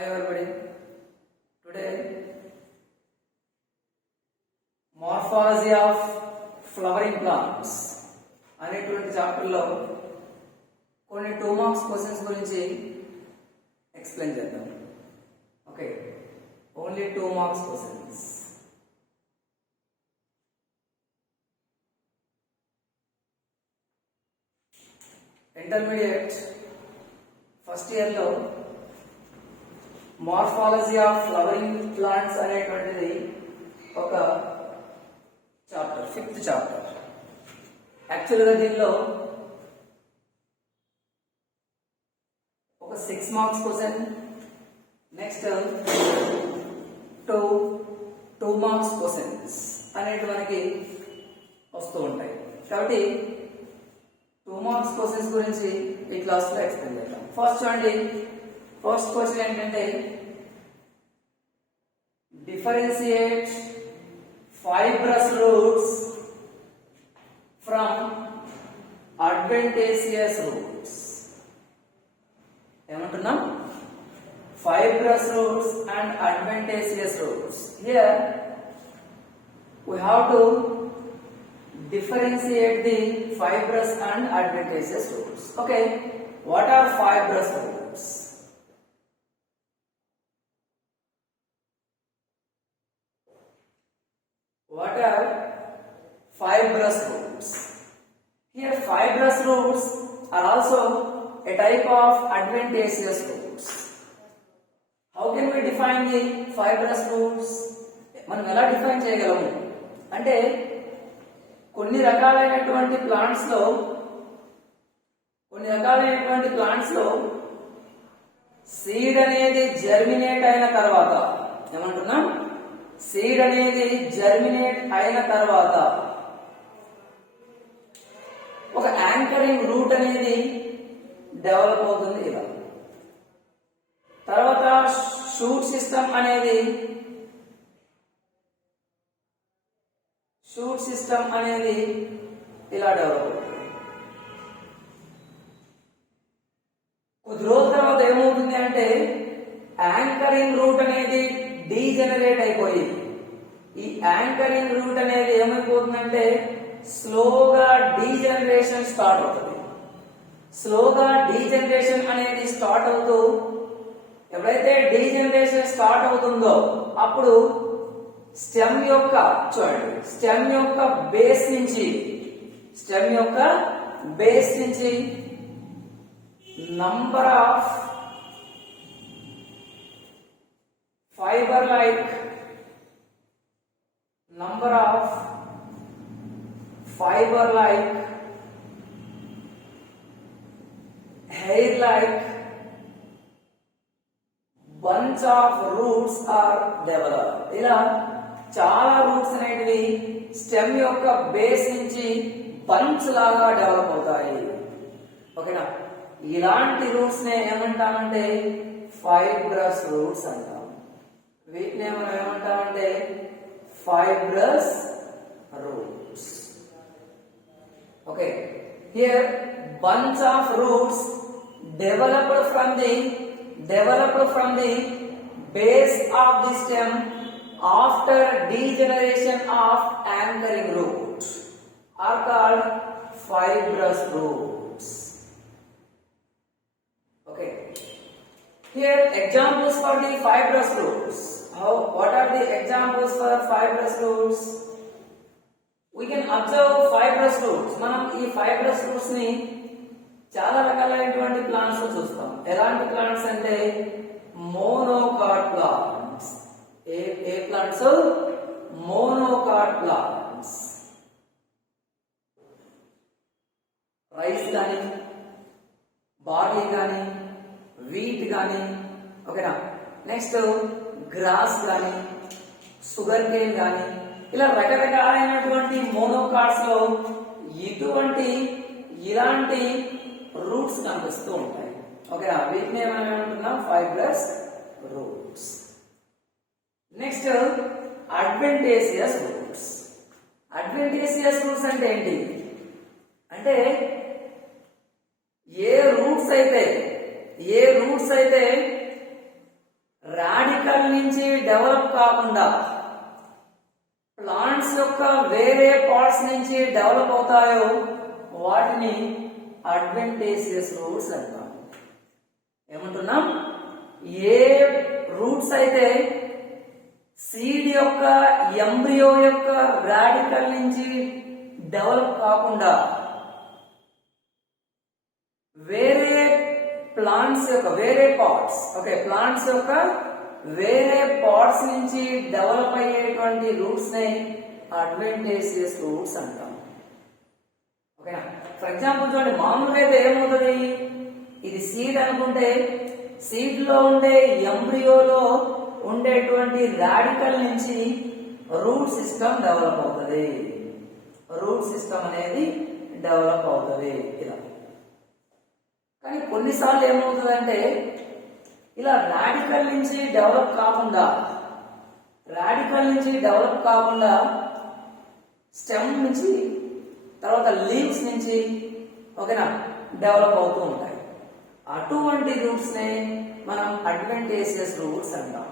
Hi everybody. Today, morphology of flowering plants అనేటువంటి చాప్టర్లో కొన్ని 2 మార్క్స్ క్వశ్చన్స్ గురించి ఎక్స్ప్లెయిన్ చేద్దాం. Okay, only 2 marks questions. Intermediate first ఇయర్లో మార్ఫాలజీ ఆఫ్ ఫ్లవరింగ్ ప్లాంట్స్ అనేటువంటిది ఒక చాప్టర్, 5th చాప్టర్. యాక్చువల్గా దీనిలో ఒక 6 marks question, next 2 marks questions అనేటువంటి వస్తూ ఉంటాయి. కాబట్టి 2 మార్క్స్ క్వశ్చన్స్ గురించి ఈ క్లాస్లో ఎక్స్ప్లెయిన్ చేద్దాం. ఫస్ట్ చూడండి, ఫస్ట్ క్వశ్చన్ ఏంటంటే differentiate fibrous roots from adventitious roots. ఏమంటున్నాం? Fibrous roots and adventitious roots. Here we have to differentiate the fibrous and adventitious roots. Okay, what are fibrous roots? What are fibrous roots? Here fibrous roots are also a type of adventitious roots. How can we define the fibrous roots? మనం ఎలా define చేయగలము అంటే కొన్ని రకాలైనటువంటి plants లో seed అనేది germinate అయిన తర్వాత, ఏమంటున్నాం? సీడ్ అనేది జర్మినేట్ అయిన తర్వాత ఒక యాంకరింగ్ రూట్ అనేది డెవలప్ అవుతుంది. ఇలా తర్వాత షూట్ సిస్టమ్ అనేది ఇలా డెవలప్ అవుతుంది. కొద్ది రోజుల తర్వాత ఏమవుతుంది అంటే యాంకరింగ్ రూట్ అనేది డీజనరేట్ అయిపోయి ఈ యాంకరింగ్ రూట్ అనేది ఏమైపోతుందంటే స్లోగా డీజనరేషన్ స్టార్ట్ అవుతుంది. స్లోగా డీజనరేషన్ అనేది స్టార్ట్ అవుతూ ఎప్పుడైతే డీజనరేషన్ స్టార్ట్ అవుతుందో అప్పుడు స్టెమ్ యొక్క బేస్ నుంచి number of fiber like hair like bunch of roots are developed. ఇలా చాలా రూట్స్ అనేటివి స్టెమ్ యొక్క బేస్ నుంచి బంచ్ లాగా డెవలప్ అవుతాయి. ఓకేనా? ఇలాంటి రూట్స్ నే ఏమంటామంటే ఫైబ్రస్ రూట్స్ అంటాం. వీటిని మనం ఏమంటామంటే fibrous roots. Okay, here bunch of roots developed from the base of the stem after degeneration of anchoring root are called fibrous roots. Okay, here examples for the fibrous roots. What are the examples for fibrous roots? We can observe fibrous roots. మనం ఈ fibrous roots ని చాలా రకాలైనటువంటి plants లో చూస్తాం. ఎలాంటి plants అంటే monocot plants. ఏ plants? Monocot plants. Rice కానీ, బార్లీ కానీ, వీట్ కానీ, ఓకేనా? నెక్స్ట్ గ్రాస్ కానీ, షుగర్ కేన్ కానీ, ఇలా రకరకాలైనటువంటి మోనోకాట్స్ లో ఇలాంటి రూట్స్ కనిపిస్తూ ఉంటాయి. ఓకేనా? వీటిని ఏమంటున్నాం? Fibrous roots. Next adventitious roots. Adventitious roots అంటే ఏంటి అంటే ఏ రూట్స్ అయితే డెవలప్ కాకుండా ప్లాంట్స్ యొక్క వేరే పార్ట్స్ నుంచి డెవలప్ అవుతాయో వాటిని అడ్వెంటేజియస్ రూట్స్ అంటాం. ఏమంటున్నాం? ఏ రూట్స్ అయితే సీడ్ యొక్క ఎంబ్రియో యొక్క రాడికల్ నుంచి డెవలప్ కాకుండా వేరే ప్లాంట్స్ యొక్క వేరే పార్ట్స్ ప్లాంట్స్ యొక్క వేరే పార్ట్స్ నుంచి డెవలప్ అయ్యేటువంటి రూట్స్ ని అడ్వెంటేజియస్ రూట్స్ అంటాం. ఓకేనా? ఫర్ ఎగ్జాంపుల్ చూడండి, మామూలుగా అయితే ఏమవుతుంది, ఇది సీడ్ అనుకుంటే సీడ్ లో ఉండే ఎంబ్రియోలో ఉండేటువంటి రాడికల్ నుంచి రూట్ సిస్టమ్ డెవలప్ అవుతుంది. రూట్ సిస్టమ్ అనేది డెవలప్ అవుతుంది ఇలా. కానీ కొన్నిసార్లు ఏమవుతుందంటే ఇలా రాడికల్ నుంచి డెవలప్ కాకుండా స్టెమ్ నుంచి తర్వాత లీవ్స్ నుంచి ఓకేనా డెవలప్ అవుతూ ఉంటాయి. అటువంటి రూట్స్ నే మనం అడ్వెంటేజియస్ రూట్స్ అంటాం.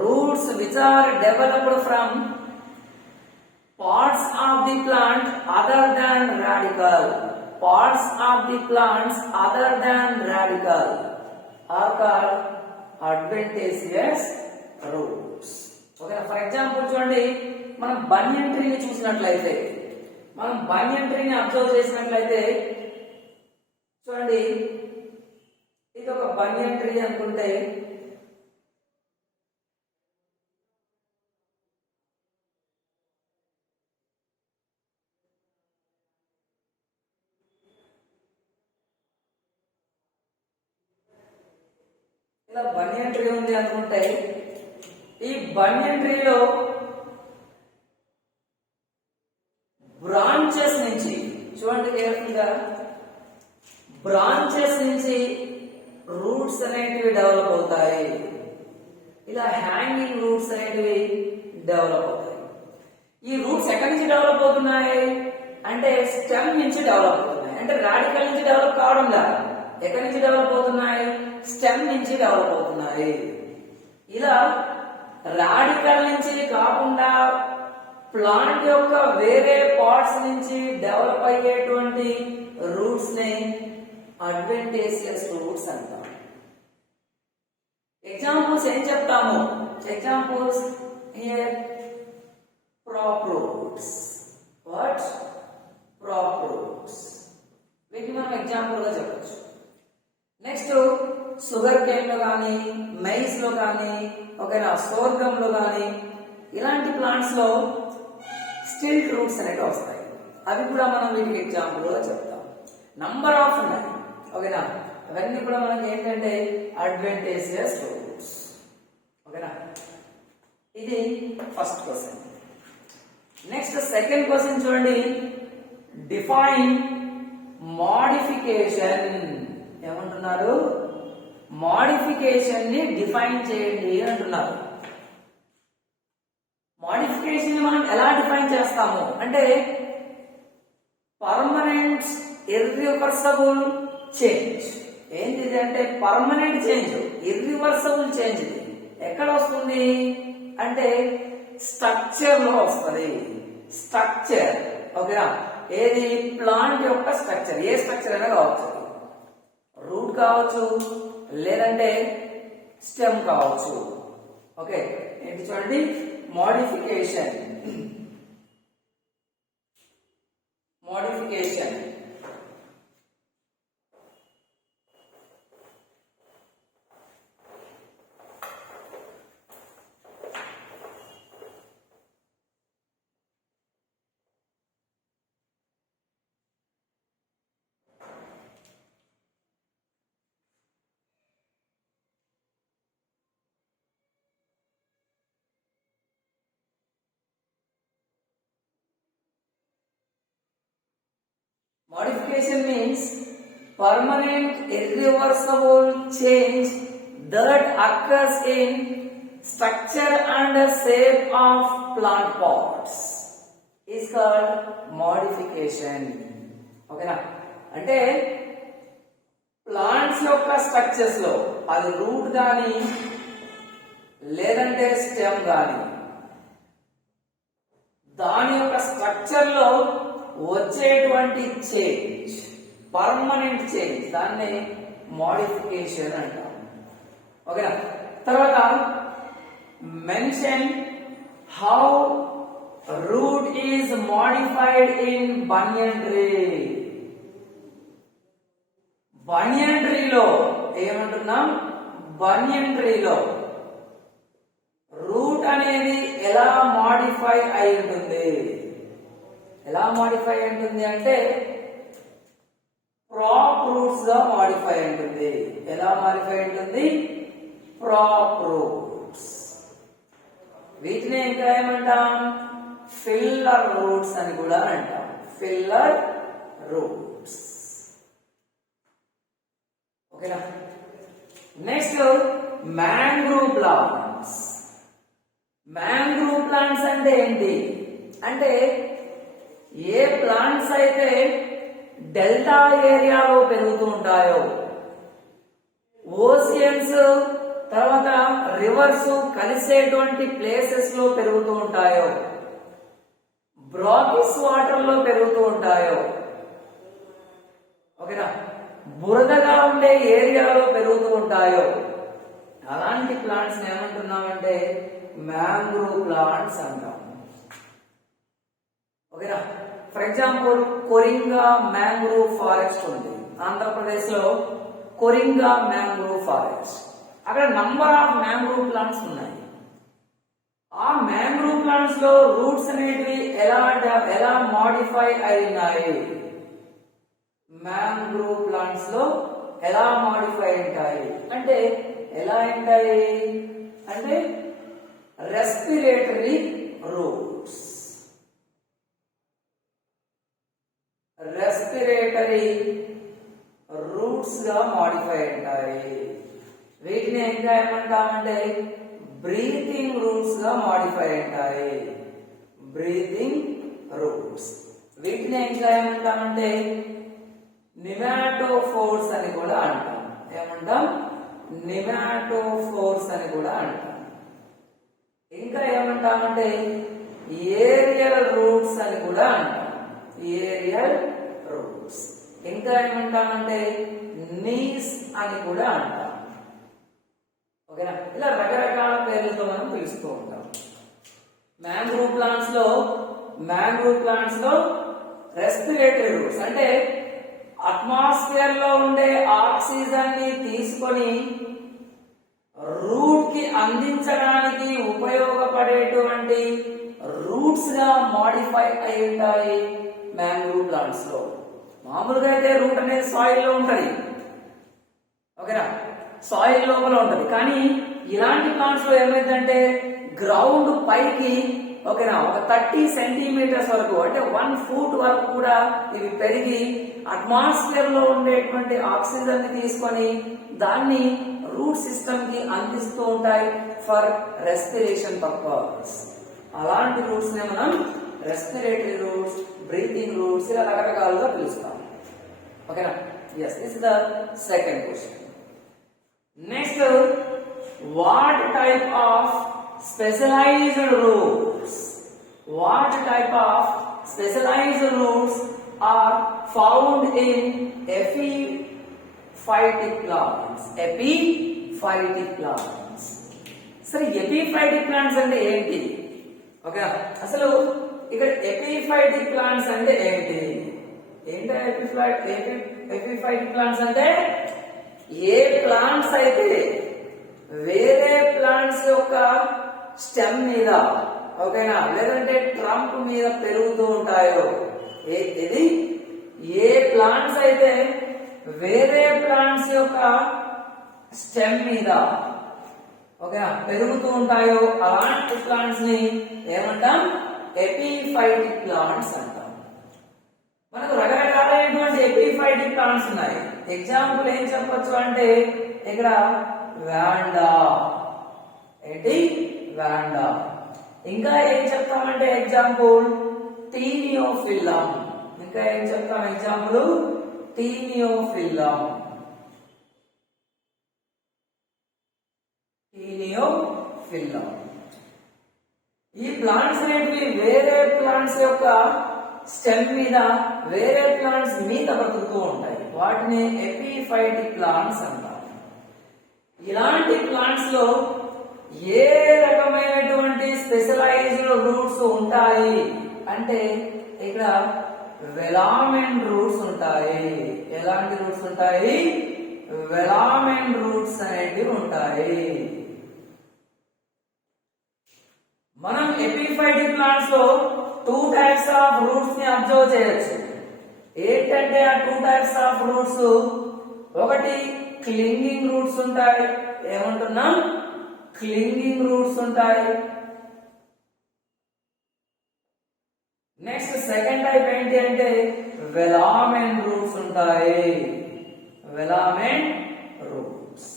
Roots which are developed from parts of the plant other than radical are called adventitious roots. Okay, for example చూడండి, మనం బనియన్ ట్రీని చూసినట్లయితే, మనం బనియన్ ట్రీని అబ్జర్వ్ చేసినట్లయితే చూడండి, ఇది ఒక బనియన్ ట్రీ అనుకుంటే ఇలా బనియన్ ట్రీ ఉంది అనుకుంటే, ఈ బనియన్ ట్రీలో బ్రాంచెస్ నుంచి చూడండి కేర్ఫుల్ గా, బ్రాంచెస్ నుంచి రూట్స్ అనేటివి డెవలప్ అవుతాయి. ఇలా హ్యాంగింగ్ రూట్స్ అనేటివి డెవలప్ అవుతాయి. ఈ రూట్స్ ఎక్కడి నుంచి డెవలప్ అవుతున్నాయి అంటే స్టెమ్ నుంచి డెవలప్ అవుతున్నాయి. అంటే రాడికల్ నుంచి డెవలప్ కావడం కాదు, ఎక్కడి నుంచి డెవలప్ అవుతున్నాయి, స్టెమ్ నుంచి డెవలప్ అవుతున్నాయి. ఇలా రాడికల్ నుంచి కాకుండా ప్లాంట్ యొక్క వేరే పార్ట్స్ నుంచి డెవలప్ అయ్యేటువంటి రూట్స్ ని అడ్వెంటేజియస్ రూట్స్ అంటాం. ఎగ్జాంపుల్స్ ఏం చెప్తాము? Examples here crop roots. What? Crop roots. వీటిని మనం ఎగ్జాంపుల్ గా చెప్పచ్చు. నెక్స్ట్ షుగర్ కేన్ లో కానీ, మైస్ లో కానీ, ఓకేనా, సోర్గం లో కానీ ఇలాంటి ప్లాంట్స్ లో స్టిల్ట్ రూట్స్ అనేవి వస్తాయి. అవి కూడా మనం వీటికి ఎగ్జాంపుల్ గా చెప్తాం. నంబర్ ఆఫ్ ఉన్నాయి. ఓకేనా, అవన్నీ కూడా మనకి ఏంటంటే అడ్వెంటేజియస్ రూట్స్. ఓకేనా, ఇది first question. Next second question చూడండి, డిఫైన్ మోడిఫికేషన్. ఏమంటున్నారు? మోడిఫికేషన్ ని డిఫైన్ చేయండి అంటున్నారు. మోడిఫికేషన్ ని మనం ఎలా డిఫైన్ చేస్తాము అంటే పర్మనెంట్ ఇర్రివర్సబుల్ చేంజ్. ఏంటిది అంటే పర్మనెంట్ చేంజ్, ఇర్రివర్సబుల్ చేంజ్. ఎక్కడ వస్తుంది అంటే స్ట్రక్చర్ లో వస్తుంది. స్ట్రక్చర్, ఓకేనా, ఏది ప్లాంట్ యొక్క స్ట్రక్చర్, ఏ స్ట్రక్చర్ అయినా కావచ్చు, రూట్ కావచ్చు లేదంటే స్టెమ్ కావచ్చు. ఓకే, ఏంటి చూడండి, modification. Modification Modification means permanent irreversible change that occurs in structure and shape of plant pots is called modification. ఓకేనా, అంటే ప్లాంట్స్ యొక్క స్ట్రక్చర్స్ లో, అది రూట్ కానీ లేదంటే స్టెమ్ కానీ దాని యొక్క స్ట్రక్చర్ లో వచ్చేటువంటి చేంజ్, పర్మనెంట్ చేంజ్, దాన్ని మోడిఫికేషన్ అంటాం. ఓకేనా. తర్వాత mention how root is modified in banyan tree. Banyan ట్రీలో ఏమంటున్నాం, బనియన్ ట్రీలో రూట్ అనేది ఎలా మోడిఫై అయి ఉంటుంది, ఎలా మోడిఫై ఉంటుంది అంటే ప్రాప్ రూట్స్ గా మోడిఫై ఉంటుంది. ఎలా మోడిఫై ఉంటుంది, ప్రాప్ రూట్స్. వీటిని ఇంకా ఏమంటాం, ఫిల్లర్ రూట్స్ అని కూడా అంటాం. Pillar roots. ఓకేనా. Next mangrove plants. Mangrove plants అంటే ఏంటి అంటే ఏ ప్లాంట్స్ అయితే డెల్టా ఏరియాలో పెరుగుతూ ఉంటాయో, ఓషియన్స్ తర్వాత రివర్స్ కలిసేటువంటి ప్లేసెస్ లో పెరుగుతూ ఉంటాయో, బ్రాకిస్ వాటర్ లో పెరుగుతూ ఉంటాయో, ఓకేనా, బురదగా ఉండే ఏరియాలో పెరుగుతూ ఉంటాయో, అలాంటి ప్లాంట్స్ ఏమంటున్నామంటే మ్యాంగ్రూవ్ ప్లాంట్స్ అంటాం. ఓకేనా. For example Coringa mangrove forest ఉంది ఆంధ్రప్రదేశ్ లో. కొరింగా మ్యాంగ్రూవ్ ఫారెస్ట్, అక్కడ నంబర్ ఆఫ్ మ్యాంగ్రూవ్ ప్లాంట్స్ ఉన్నాయి. ఆ మ్యాంగ్రూవ్ ప్లాంట్స్ లో రూట్స్ అనేవి ఎలా మోడిఫై అయినాయి, మ్యాంగ్రూవ్ ప్లాంట్స్ లో ఎలా మోడిఫై ఉంటాయి అంటే ఎలా ఉంటాయి అంటే రెస్పిరేటరీ రూట్స్. రెస్పిరేటరీ రూట్స్ గా మోడిఫై ఉంటాయి. వీటిని ఇంకా ఏమంటామంటే బ్రీతింగ్ రూట్స్ గా మోడిఫై ఉంటాయి. Breathing roots. వీటిని ఇంకా ఏమంటామంటే నిమాటోఫోర్స్ అని కూడా అంటాం. ఏమంటాం, నిమాటోఫోర్స్ అని కూడా అంటాం. ఇంకా ఏమంటామంటే ఏరియల్ రూట్స్ అని కూడా అంటాం. Aerial roots. ఇంకా ఏమంటామంటే నీస్ అని కూడా అంటాం. ఓకేనా. ఇలా రకరకాల పేర్లతో మనం పిలుస్తూ ఉంటాం. మ్యాంగ్రూవ్ ప్లాంట్స్ లో రెస్పిరేటరీ రూట్స్ అంటే అట్మాస్ఫియర్ లో ఉండే ఆక్సిజన్ ని తీసుకొని రూట్ కి అందించడానికి ఉపయోగపడేటువంటి రూట్స్ గా మోడిఫై అయి ఉంటాయి మ్యాంగ్రూవ్ ప్లాంట్స్ లో. మామూలుగా అయితే రూట్ అనేది సాయిల్ లో ఉంటది. ఓకేనా, సాయిల్ లోపల ఉంటది. కానీ ఇలాంటి ప్లాంట్స్ లో ఏమైందంటే గ్రౌండ్ పైకి ఓకేనా ఒక 30 సెంటీమీటర్స్ వరకు అంటే 1 ఫూట్ వరకు కూడా ఇవి పెరిగి అట్మాస్ఫియర్ లో ఉండేటువంటి ఆక్సిజన్ ని తీసుకొని దాన్ని రూట్ సిస్టమ్ కి అందిస్తూ ఉంటాయి ఫర్ రెస్పిరేషన్ పర్పస్. అలాంటి రూట్స్ నే మనం రెస్పిరేటరీ రూట్స్, బ్రీతింగ్ రూట్స్ ఇలా రకరకాలుగా పిలుస్తాం. ఓకేనా. Yes, this is the second question. Next, what type of specialized roots, what type of specialized roots are found in epiphytic plants? Epiphytic plants. సరే, epiphytic plants అంటే ఏంటి? Okay, అసలు ఇక్కడ epiphytic plants అంటే ఏంటి? epiphytic plants అంటే ఏ plants అయితే వేరే ప్లాంట్స్ యొక్క స్టెమ్ మీద ఓకేనా లేదంటే ట్రంప్ మీద పెరుగుతూ ఉంటాయో, ఇది ఏ ప్లాంట్స్ అయితే వేరే ప్లాంట్స్ యొక్క స్టెమ్ మీద ఓకేనా పెరుగుతూ ఉంటాయో అలాంటి ప్లాంట్స్ ని ఏమంటాం? ఎపిఫైటిక్ ప్లాంట్స్ అంటాం. మనకు రకరకాలైనటువంటి ఎపిఫైటిక్ ప్లాంట్స్ ఉన్నాయి. ఎగ్జాంపుల్ ఏం చెప్పొచ్చు అంటే ఇక్కడ వాండా, ఏంటి వాండా. ఇంకా ఏం చెప్తామంటే ఎగ్జాంపుల్ టీనియోఫిల్లం. ఇంకా ఏం చెప్తాం ఎగ్జాంపుల్? టీనియోఫిల్లం. ఫిల్లం. ఈ ప్లాంట్స్ అనేటివి వేరే ప్లాంట్స్ యొక్క స్టెమ్ మీద వేరే ప్లాంట్స్ మీద బతుకుతూ ఉంటాయి. వాటిని ఎపిఫైటిక్ ప్లాంట్స్ అంటారు. ఇలాంటి ప్లాంట్స్ లో ఏ రకమైనటువంటి స్పెషలైజ్డ్ రూట్స్ ఉంటాయి అంటే ఇక్కడ వెలామెన్ రూట్స్ ఉంటాయి. ఎలాంటి రూట్స్ ఉంటాయి? వెలామెన్ రూట్స్ అనేటివి ఉంటాయి. మనం ఎపిఫైటిక్ ప్లాంట్స్ లో 2 టైప్స్ ఆఫ్ రూట్స్ ని అబ్జర్వ్ చేయొచ్చు. ఏంటంటే ఆ 2 టైప్స్ ఆఫ్ రూట్స్, ఒకటి క్లింగింగ్ రూట్స్ ఉంటాయి. ఏమంటున్నాం? క్లింగింగ్ రూట్స్ ఉంటాయి. నెక్స్ట్ సెకండ్ టైప్ ఏంటి అంటే వెలామెన్ రూట్స్ ఉంటాయి. Velamen roots.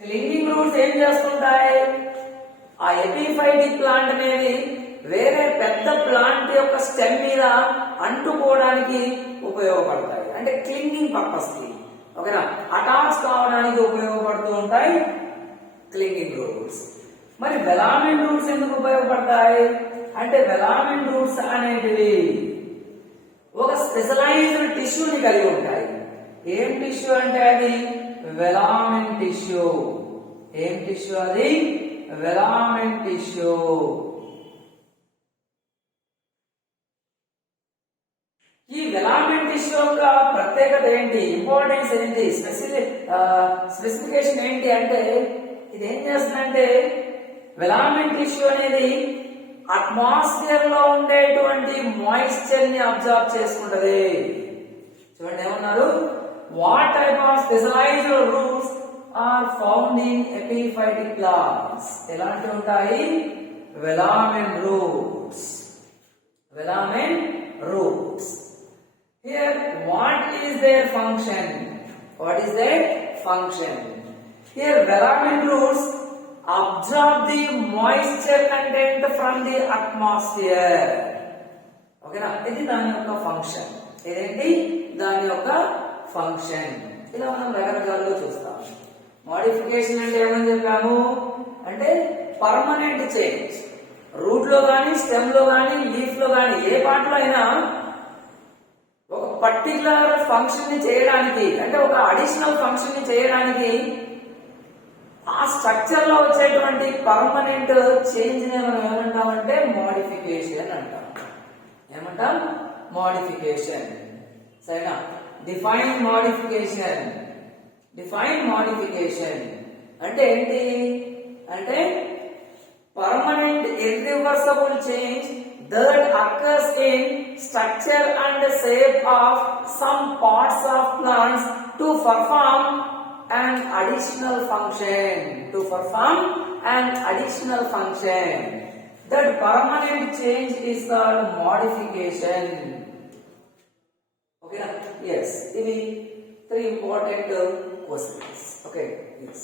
క్లింగింగ్ రూట్స్ ఏం చేస్తుంటాయి? ఆ ఎపిఫైటిక్ ప్లాంట్ అనేది వేరే పెద్ద ప్లాంట్ యొక్క స్టెమ్ మీద అంటుకోవడానికి ఉపయోగపడతాయి. అంటే క్లింగింగ్ పర్పస్ కి, ఓకేనా, అటాచ్ కావడానికి ఉపయోగపడుతూ ఉంటాయి క్లింగింగ్ రూట్స్. మరి వెలామెన్ రూట్స్ ఎందుకు ఉపయోగపడతాయి అంటే వెలామెన్ రూట్స్ అనేటివి ఒక స్పెషలైజ్డ్ టిష్యూని కలిగి ఉంటాయి. ఏం టిష్యూ అంటే అది వెలామెన్ టిష్యూ. ఏం టిష్యూ అది? వెలామెన్ టిష్యూ. ఈ వెలామెన్ టిష్యూ యొక్క ప్రత్యేకత ఏంటి? ఇంపార్టెన్స్ ఏంటి? స్పెసిఫికేషన్ ఏంటి అంటే ఇది ఏం చేస్తుందంటే వెలామెన్ టిష్యూ అనేది అట్మాస్ఫియర్ లో ఉండేటువంటి మాయిశ్చర్ ని అబ్జర్వ్ చేసుకుంటది. చూడండి ఏమన్నారు? What type of specialised roots are found in epiphytic plants? ఎలాంటివి ఉంటాయి? Velamen roots. Velamen roots. Here, what is their function? What is their function? Here, velamen roots absorb the moisture content from the atmosphere. Okay na? ఇది దాని యొక్క function. ఇదేంటి? దాని యొక్క function. ఇలా మనం రకరకాలుగా చూస్తాం. మోడిఫికేషన్ అంటే ఏమని చెప్పాము అంటే పర్మనెంట్ చేంజ్. రూట్ లో గానీ, స్టెమ్ లో గానీ, లీఫ్ లో గానీ ఏ పార్ట్ లో అయినా ఒక పర్టికులర్ ఫంక్షన్ ని చేయడానికి అంటే ఒక అడిషనల్ ఫంక్షన్ ని చేయడానికి ఆ స్ట్రక్చర్ లో వచ్చేటువంటి పర్మనెంట్ చేంజ్ ని మనం ఏమంటామంటే మోడిఫికేషన్ అంటాం. ఏమంటాం? మోడిఫికేషన్. సరేనా? Define modification. డిఫైన్ మోడిఫికేషన్ అంటే ఏంటి అంటే permanent irreversible change that occurs in structure and shape of some parts of plants to perform an additional function. To perform an additional function. That permanent change is called modification. Okay? Yes. These 3 important questions. Okay? Yes.